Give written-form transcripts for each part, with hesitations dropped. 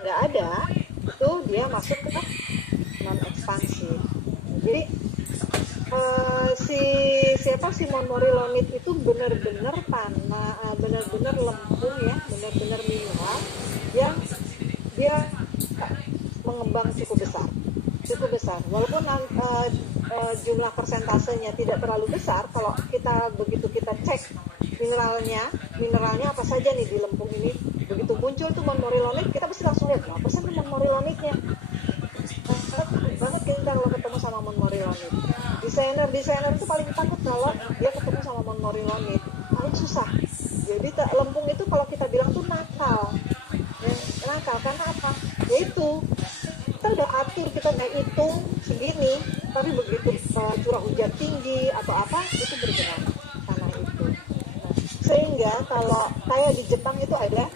nggak ada, itu dia masuk ke non ekspansif. Jadi si siapa si Montmorillonite itu benar-benar tanah, benar-benar lempung ya, benar-benar mineral yang dia mengembang cukup besar. Walaupun jumlah persentasenya tidak terlalu besar, kalau kita begitu kita cek mineralnya apa saja nih di lempung ini, begitu muncul tuh Montmorillonite, kita pasti langsung lihat berapa persen tuh Montmorillonite-nya. Banget kita kalau ketemu sama Montmorillonite. Desainer itu paling takut kalau dia ketemu sama Montmorillonite, paling susah. Jadi lempung itu kalau kita bilang tuh nakal, ya, nakal karena apa? Yaitu kita udah atur, kita udah hitung segini, tapi begitu curah hujan tinggi atau apa itu bergerak tanah itu. Nah, sehingga kalau kayak di Jepang itu ada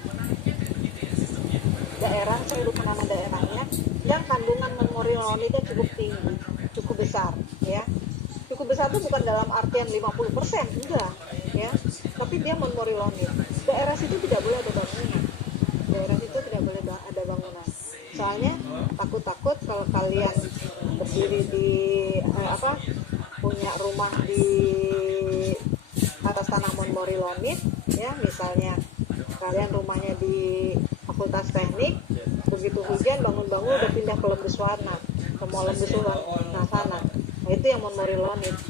daerah, saya lupa nama daerahnya, yang kandungan Montmorillonite cukup tinggi, cukup besar, ya. Cukup besar itu bukan dalam artian 50%, enggak, ya. Tapi dia Montmorillonite. Daerah situ tidak boleh ada bangunan. Soalnya takut kalau kalian berdiri di punya rumah di atas tanah Montmorillonite, ya, misalnya kalian rumahnya di Fakultas Teknik, begitu hujan bangun-bangun udah pindah ke Lembuswana, ke Mall Lembuswana sana. Nah, itu yang Montmorillonite.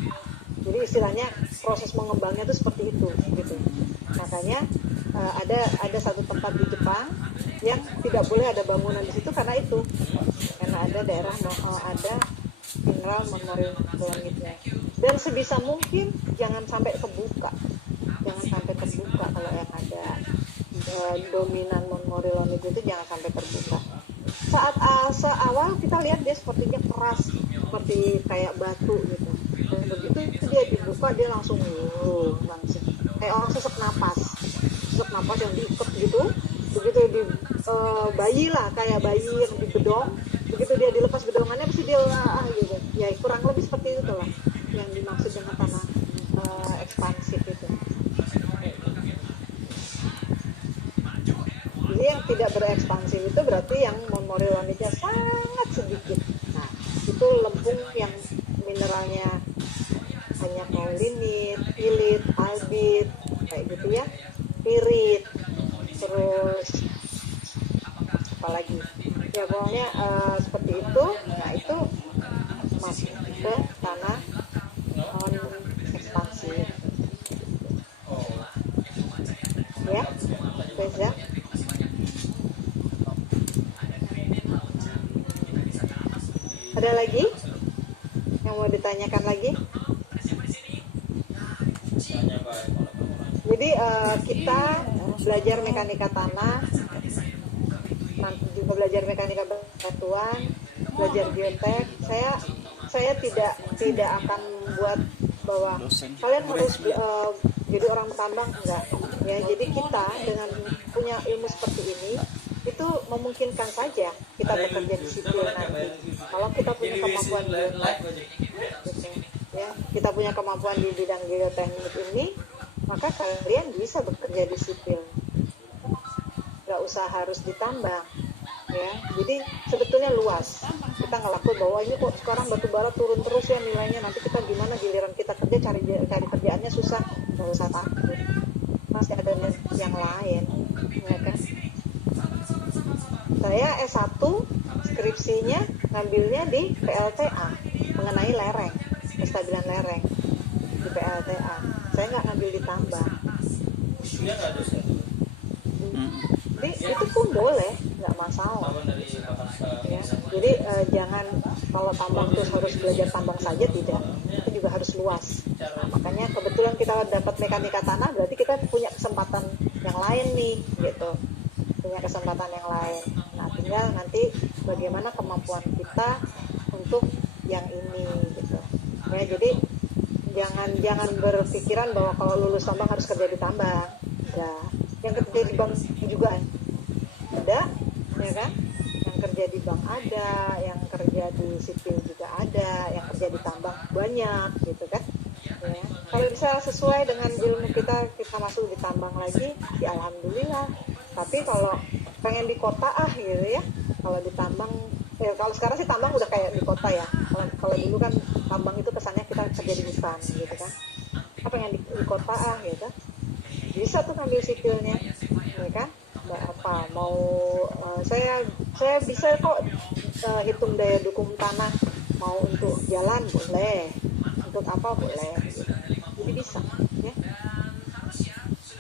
Jadi istilahnya proses mengembangnya itu seperti itu gitu. Makanya ada satu tempat di Jepang yang tidak boleh ada bangunan di situ karena ada daerah ada mineral Montmorillonite-nya. Dan sebisa mungkin jangan sampai terbuka kalau yang ada dominan Montmorillonite itu jangan sampai terbuka. Saat awal kita lihat dia sepertinya keras, seperti kayak batu gitu. Dan begitu dia dibuka dia langsung kayak orang sesak napas yang diikat gitu. Begitu di bayi kayak bayi yang dibedong, begitu dia dilepas bedongannya pasti dia gitu. Ya kurang lebih seperti itu lah yang dimaksud dengan tanah ekspansif itu. Jadi yang tidak berekspansi itu berarti yang Montmorillonite-nya sangat sedikit. Nah, itu lempung yang mineralnya hanya kaulinit, pilit, albit, kayak gitu ya, pirit, terus apalagi ya pokoknya seperti itu. Nah, itu masuk ke tanah non ekspansif ya, guys ya. Ada lagi yang mau ditanyakan lagi? Jadi kita belajar mekanika tanah, nanti juga belajar mekanika batuan, belajar geotek. Saya tidak akan buat bahwa kalian harus jadi orang tambang, enggak ya. Jadi kita dengan punya ilmu seperti ini itu memungkinkan saja kita bekerja di sipil nanti kalau kita punya kemampuan geotek gitu, ya. Kita punya kemampuan di bidang geoteknik ini, maka kalian bisa bekerja di sipil, nggak usah harus ditambang ya. Jadi sebetulnya luas, kita ngelakuin bahwa ini kok sekarang batu bara turun terus ya nilainya, nanti kita gimana giliran kita kerja cari kerjaannya susah. Nggak usah takut, masih ada yang lain ya kan. Saya S1 skripsinya ngambilnya di PLTA mengenai lereng, kestabilan lereng di PLTA. Saya nggak ngambil di tambang. Jadi itu pun boleh, nggak masalah ya. Jadi jangan kalau tambang terus harus belajar tambang saja, tidak, itu juga harus luas. Nah, makanya kebetulan kita dapat mekanika tanah, berarti kita punya kesempatan yang lain nih gitu, punya kesempatan yang lain. Nah, tinggal nanti bagaimana kemampuan kita untuk yang ini gitu ya. Jadi jangan berpikiran bahwa kalau lulus tambang harus kerja di tambang. Enggak. Yang kerja di bank juga ada, ya kan? Yang kerja di bank ada, yang kerja di sipil juga ada, yang kerja di tambang banyak gitu kan. Ya. Kalau bisa sesuai dengan ilmu kita masuk di tambang lagi, ya alhamdulillah. Tapi kalau pengen di kota gitu ya. Kalau di tambang, kalau sekarang sih tambang udah kayak di kota ya. Kalau dulu kan tambang itu kesannya kita kerja di hutan gitu kan. Pengen di kota gitu, bisa tuh ngambil sipilnya, ya kan? Nggak apa mau, saya bisa kok hitung daya dukung tanah, mau untuk jalan boleh, untuk apa boleh gitu. Jadi bisa ya.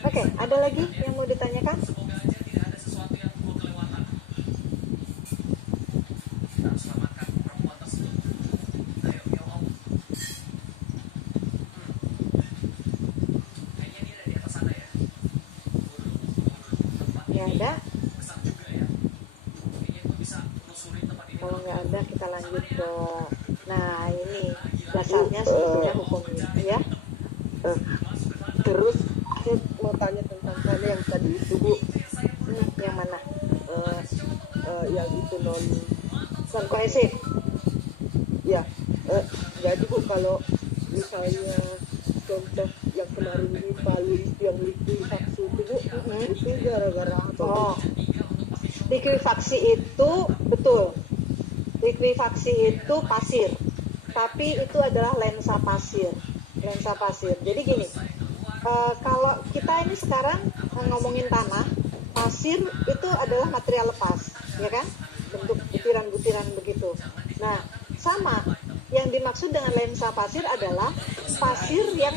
Oke, ada lagi yang mau ditanyakan? Ya ada. Kalau nggak ada kita lanjut ke, nah ini dasarnya sebetulnya hukum ya. Terus saya mau tanya tentang sana yang tadi itu Bu. Yang mana? Yang itu non Kohesif. ya. Jadi Bu, kalau misalnya contoh yang kemarin di Palu itu yang likuifaksi itu Bu, itu gara-gara apa? Oh, likuifaksi itu betul. Likuifaksi itu pasir, tapi itu adalah lensa pasir. Lensa pasir. Jadi gini, kalau kita ini sekarang ngomongin tanah, pasir itu adalah material lepas, ya kan? Bentuk butiran-butiran begitu. Nah, sama yang dimaksud dengan lensa pasir adalah pasir yang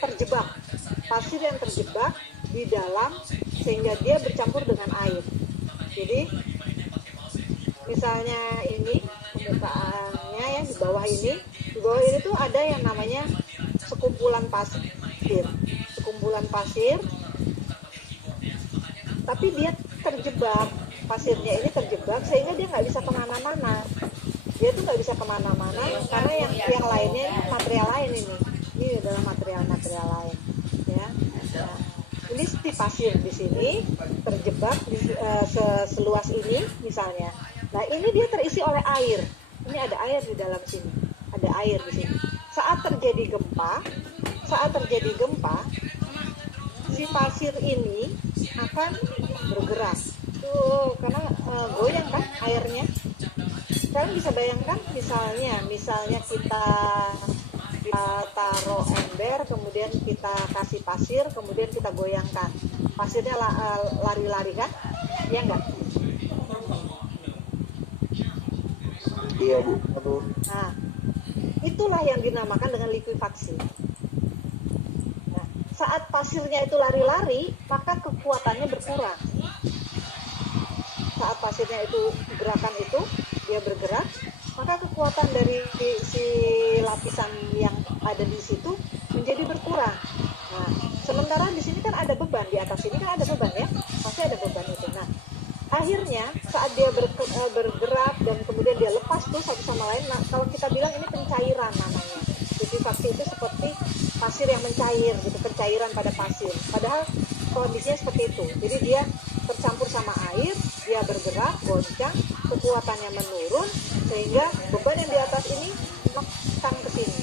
terjebak, pasir yang terjebak di dalam sehingga dia bercampur dengan air. Jadi misalnya ini permukaannya ya, di bawah ini tuh ada yang namanya sekumpulan pasir, tapi dia terjebak, pasirnya ini terjebak sehingga dia nggak bisa kemana-mana. Dia tuh nggak bisa kemana-mana karena yang lainnya ini material lain ini adalah material lain ya. Nah, ini si pasir di sini terjebak seluas ini misalnya. Nah, ini dia terisi oleh air. Ini ada air di dalam sini. Ada air di sini. Saat terjadi gempa, si pasir ini akan bergerak. Tuh, karena goyang kan airnya. Kalian bisa bayangkan misalnya kita taruh ember, kemudian kita kasih pasir, kemudian kita goyangkan. Pasirnya lari-lari kan? Ya enggak? Iya Bu. Nah, itulah yang dinamakan dengan likuifaksi. Nah, saat pasirnya itu lari-lari, maka kekuatannya berkurang. Saat pasirnya itu gerakan itu, dia bergerak, maka kekuatan dari si lapisan yang ada di situ menjadi berkurang. Nah, sementara di sini kan ada beban, di atas sini kan ada beban ya, pasti ada beban itu. Nah, akhirnya saat dia bergerak dan kemudian dia lepas tuh satu sama lain. Nah, kalau kita bilang ini pencairan namanya. Likuifaksi itu seperti pasir yang mencair gitu, pencairan pada pasir. Padahal kondisinya seperti itu. Jadi dia tercampur sama air, dia bergerak, goncang, kekuatannya menurun sehingga beban yang di atas ini menekan ke sini.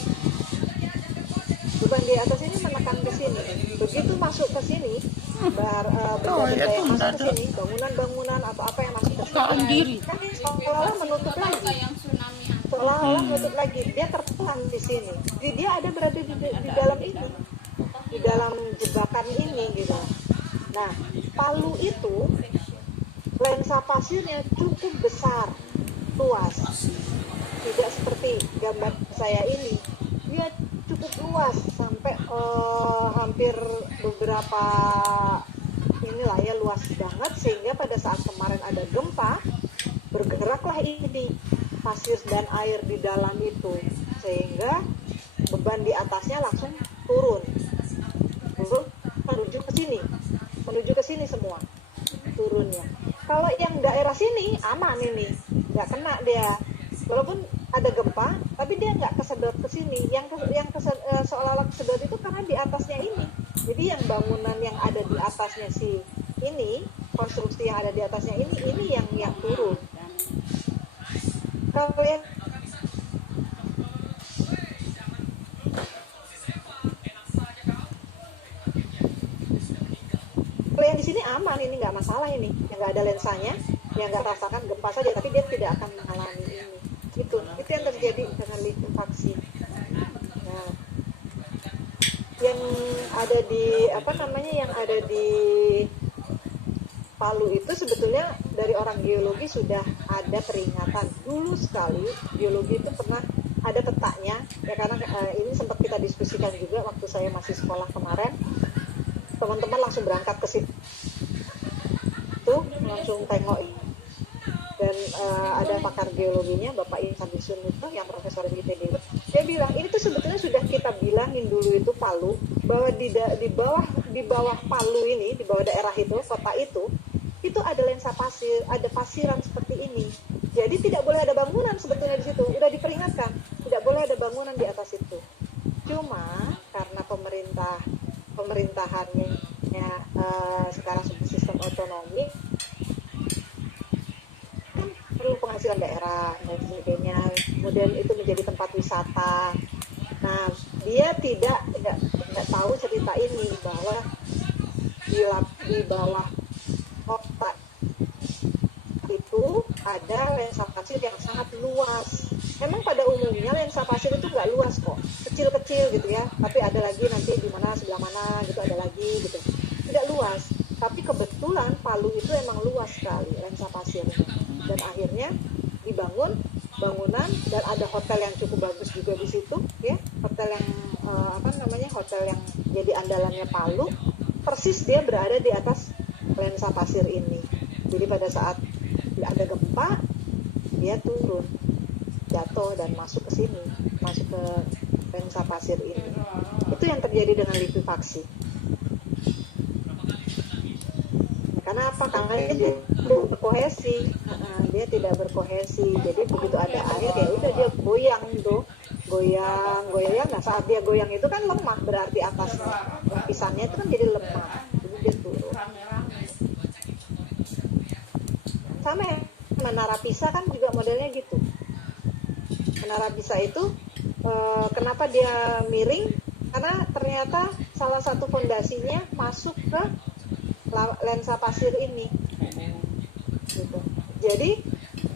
Beban di atas ini menekan ke sini. Begitu masuk ke sini, benda-benda yang masuk ke sini, bangunan-bangunan atau apa yang masuk ke sini, kan seolah-olah menutup lagi. Seolah-olah menutup lagi. Dia tertelan di sini. Jadi dia ada berada di dalam ini, di dalam jebakan ini gitu. Nah, Palu itu lensa pasirnya cukup besar, luas. Tidak seperti gambar saya ini. Dia cukup luas sampai hampir beberapa inilah ya, luas banget sehingga pada saat kemarin ada gempa bergeraklah ini pasir dan air di dalam itu sehingga beban di atasnya langsung turun menuju ke sini semua turunnya. Kalau yang daerah sini aman, ini nggak kena dia, walaupun ada gempa tapi dia nggak kesedot ke sini. Yang seolah-olah kesedot itu karena di atasnya ini. Jadi yang bangunan yang ada di atasnya ini, konstruksi yang ada di atasnya ini yang turun. Kalau yang di sini aman, ini nggak masalah. masalah ini, yang nggak ada lensanya, yang nggak rasakan gempa saja, tapi dia tidak akan mengalami ini. Itu yang terjadi dengan likuifaksi. Nah, yang ada di yang ada di Palu itu sebetulnya dari orang geologi sudah ada peringatan dulu sekali. Geologi itu pernah ada petaknya ya, karena ini sempat kita diskusikan juga waktu saya masih sekolah kemarin. Teman-teman langsung berangkat ke situ, langsung tengok ini. Dan ada pakar geologinya, Bapak Insan Bisun itu, yang profesor di ITB. Dia bilang ini tuh sebetulnya sudah kita bilangin dulu itu Palu, bahwa di bawah Palu ini, di bawah daerah itu, kota itu ada lensa pasir, ada pasiran seperti ini. Jadi tidak boleh ada bangunan sebetulnya di situ. Udah diperingatkan, tidak boleh ada bangunan di atas itu. Cuma karena pemerintahannya sekarang sudah sistem otonomi, kan perlu penghasilan daerah dan sebagainya. Kemudian itu menjadi tempat wisata. Nah, dia tidak tahu cerita ini, bahwa di bawah kota itu ada lensa pasir yang sangat luas. Memang pada umumnya lensa pasir itu nggak luas kok, kecil-kecil gitu ya. Tapi ada lagi nanti di mana sebelah mana gitu, ada lagi gitu. Tidak luas. Tapi kebetulan Palu itu emang luas sekali lensa pasirnya. Dan akhirnya dibangun bangunan dan ada hotel yang cukup bagus juga di situ ya. Hotel yang hotel yang jadi andalannya Palu. Persis dia berada di atas lensa pasir ini. Jadi pada saat ada gempa, dia turun, jatuh dan masuk ke sini, masuk ke lensa pasir ini. Itu yang terjadi dengan likuifaksi. Karena apa? Karena dia berkohesi, dia tidak berkohesi. Jadi begitu ada air, ya udah dia goyang tuh, goyang. Nah saat dia goyang itu kan lemah, berarti atasnya, lapisannya itu kan jadi lemah. Jadi dia turun. Sama ya, Menara Pisa kan juga modelnya gitu. Menara Pisa itu kenapa dia miring? Karena ternyata salah satu fondasinya masuk ke lensa pasir ini. Gitu. Jadi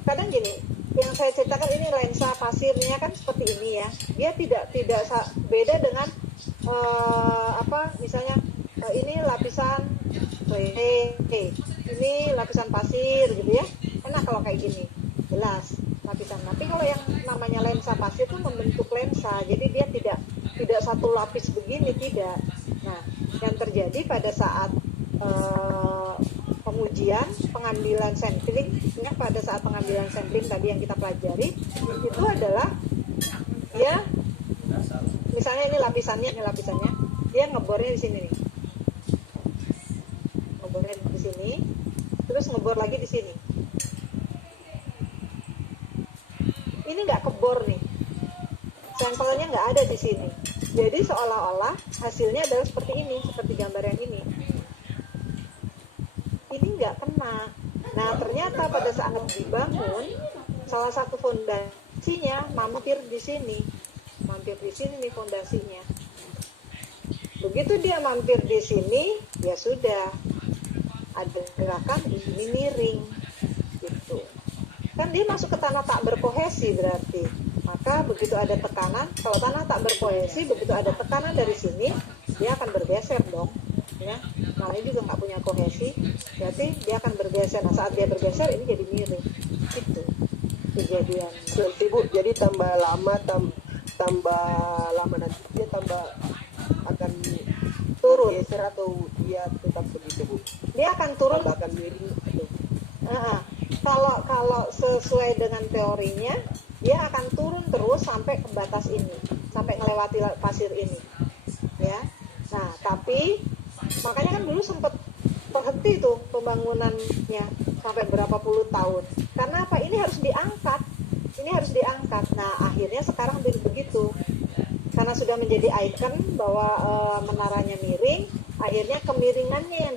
kadang gini, yang saya ceritakan ini lensa pasirnya kan seperti ini ya. Dia tidak beda dengan misalnya ini lapisan ini lapisan pasir gitu ya. Enak kalau kayak gini, jelas lapisan. Tapi kalau yang namanya lensa pasir itu membentuk lensa, jadi dia tidak satu lapis begini, tidak. Nah, yang terjadi pada saat pengambilan sampling ya, pada saat pengambilan sampling tadi yang kita pelajari itu adalah ya, misalnya ini lapisannya, dia ngebornya di sini nih, ngebornya di sini, terus ngebor lagi di sini. Ini nggak kebor nih, sampelnya nggak ada di sini. Jadi seolah-olah hasilnya adalah seperti ini, seperti gambar yang ini. Ini nggak kena. Nah ternyata pada saat dibangun, salah satu fondasinya mampir di sini nih fondasinya. Begitu dia mampir di sini, ya sudah ada gerakan ini miring, gitu. Kan dia masuk ke tanah tak berkohesi berarti. Maka begitu ada tekanan, kalau tanah tak berkohesi, begitu ada tekanan dari sini, dia akan bergeser dong. Ya, namanya juga nggak punya kohesi, berarti dia akan bergeser. Nah saat dia bergeser ini jadi miring, itu kejadian. Berarti Bu, jadi tambah lama nanti dia tambah akan turun geser atau dia tetap begitu Bu? Dia akan turun, akan miring atau? Kalau sesuai dengan teorinya, dia akan turun terus sampai ke batas ini, sampai melewati pasir ini, ya. Nah tapi makanya kan dulu sempat terhenti tuh pembangunannya sampai berapa puluh tahun. Karena apa? Ini harus diangkat. Nah akhirnya sekarang begitu. Karena sudah menjadi ikon bahwa menaranya miring, akhirnya kemiringannya yang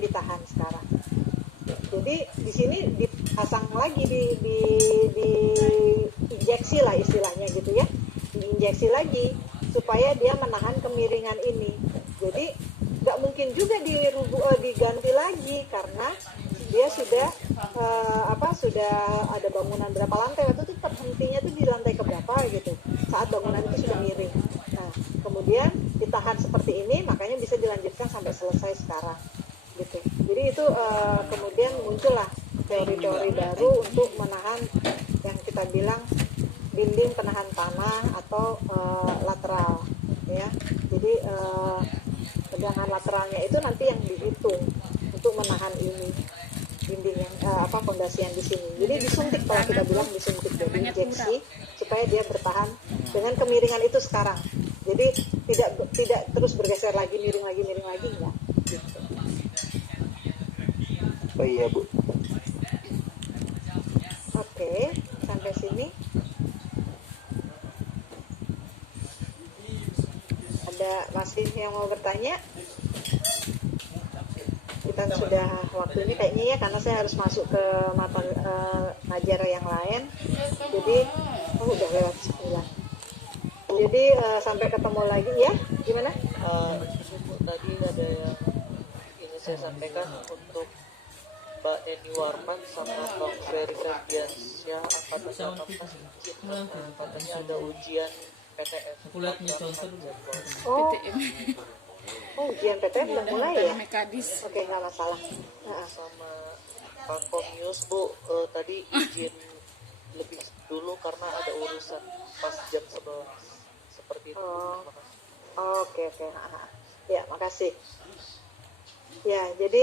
ditahan sekarang. Jadi di sini dipasang lagi, di injeksi lah istilahnya gitu ya, diinjeksi lagi supaya dia menahan kemiringan ini. Jadi nggak mungkin juga diganti lagi karena dia sudah sudah ada bangunan berapa lantai, waktu itu tetap hentinya tuh di lantai keberapa gitu saat bangunan itu sudah miring. Nah kemudian ditahan seperti ini, makanya bisa dilanjutkan sampai selesai sekarang gitu. Jadi itu kemudian muncullah teori-teori baru untuk menahan yang kita bilang dinding penahan tanah atau lateral ya. Jadi pegangan lateralnya itu nanti yang dihitung untuk menahan ini dinding yang fondasi yang di sini. Jadi disuntik, kalau kita bilang disuntik, jadi injeksi supaya dia bertahan dengan kemiringan itu sekarang. Jadi tidak terus bergeser lagi miring lagi enggak gitu. Oh iya Bu. Oke, sampai sini. Ada masih yang mau bertanya? Kita sudah waktunya kayaknya ya, karena saya harus masuk ke mata ngajar yang lain. Jadi udah lewat 9. Jadi sampai ketemu lagi ya. Gimana? Tadi ada yang ini saya sampaikan untuk Mbak Neni Warman sama Bang Ferry Ferdiansyah angkatan 16 katanya ada ujian PTN. Aku lihat nih contoh dulu. Oh, ujian PTN udah mulai ya? Mekadis. Oke, nggak masalah. Sama Pak Komius Bu, tadi izin lebih dulu karena ada urusan pas jam 11 seperti itu. Oh. Terima kasih. Oke. Ya, makasih. Ya, jadi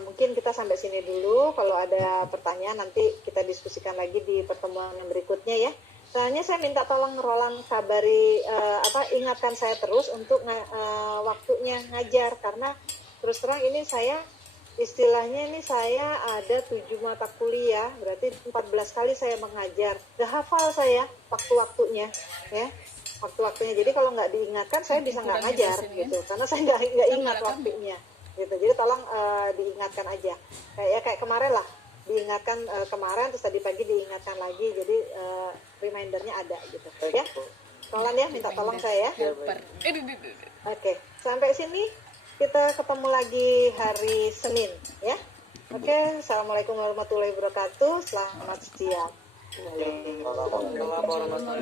mungkin kita sampai sini dulu. Kalau ada pertanyaan nanti kita diskusikan lagi di pertemuan yang berikutnya ya. Soalnya saya minta tolong Roland kabari ingatkan saya terus untuk waktunya ngajar, karena terus terang ini saya istilahnya ini saya ada 7 mata kuliah, berarti 14 kali saya mengajar. Gak hafal saya waktu-waktunya ya. Waktu-waktunya. Jadi kalau nggak diingatkan saya bisa nggak ngajar gitu, karena saya nggak ingat waktunya gitu. Jadi tolong diingatkan aja. Kayak kemarin lah, diingatkan kemarin, terus tadi pagi diingatkan lagi, jadi remindernya ada gitu ya. Tolong ya, minta tolong saya ya. Oke, sampai sini kita ketemu lagi hari Senin ya. Oke, assalamualaikum warahmatullahi wabarakatuh. Selamat siang. Waalaikumsalam warahmatullahi wabarakatuh.